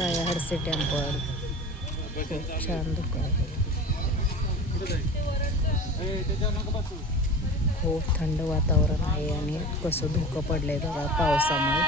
साया हडसे टेम्पल खूप छान दुकान आहे. खूप थंड वातावरण आहे आणि कसं धुकं पडलंय बघा पावसामुळे.